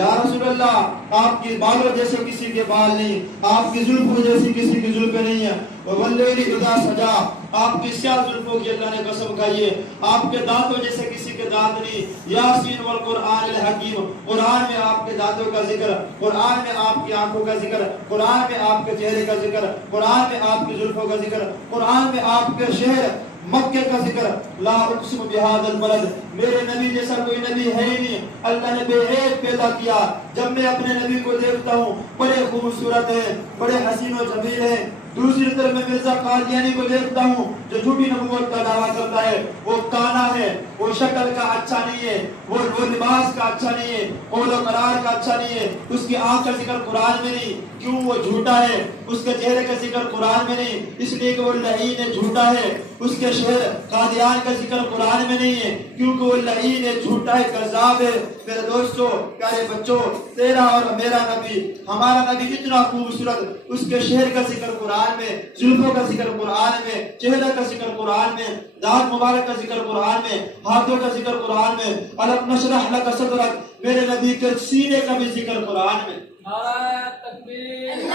या रसूलल्लाह, आपकी बालों जैसे किसी के बाल नहीं, आपकी जुल्फों जैसी किसी की जुल्फें नहीं है। वल्लैलि इज़ा सजा, आपकी स्याह जुल्फों की अल्लाह ने कसम खाई है। आपके दांतों जैसे किसी के दांत नहीं। यासीन वल कुरआनिल हकीम, कुरान में आपके दांतों का जिक्र, कुरान में आपकी आंखों का जिक्र, कुरान में आपके चेहरे का जिक्र, कुरान में आपकी जुल्फों का जिक्र, कुरान में आपके शहर मक्के का जिक्र। ला उक़सिमु बिहाज़ल बलद, मेरे नबी जैसा कोई नबी है ही नहीं। अल्लाह ने बेऐब पैदा किया। जब मैं अपने नबी को देखता हूँ, बड़े खूबसूरत है, बड़े हसीन और जमील है। दूसरी तरफ मैं मिर्जा कादियानी को देखता हूँ जो झूठी नबूवत का दावा करता है। वो काना है, वो शक्ल का अच्छा नहीं है, वो लिबास का अच्छा नहीं है, कौल करार का अच्छा नहीं है, उसकी आंख का जिक्र कुरान में नहीं, क्यों वो झूठा है। उसके चेहरे का जिक्र कुरान में नहीं, इसलिए कि वो लईन है, झूठा है। उसके शहर कादियान का जिक्र कुरान में नहीं है, क्योंकि वो लईन है, झूठा है, कज़्ज़ाब है। मेरे दोस्तों, प्यारे बच्चों, तेरा और मेरा नबी, हमारा नबी इतना खूबसूरत, उसके शहर का जिक्र कुरान में, जुल्फों का जिक्र कुरान में, चेहरे का जिक्र कुरान में, दांत मुबारक का जिक्र कुरान में, हाथों का जिक्र कुरान में, अलम नशरह लक सदरक, मेरे नबी के सीने का भी जिक्र कुरान में। नारा तकबीर।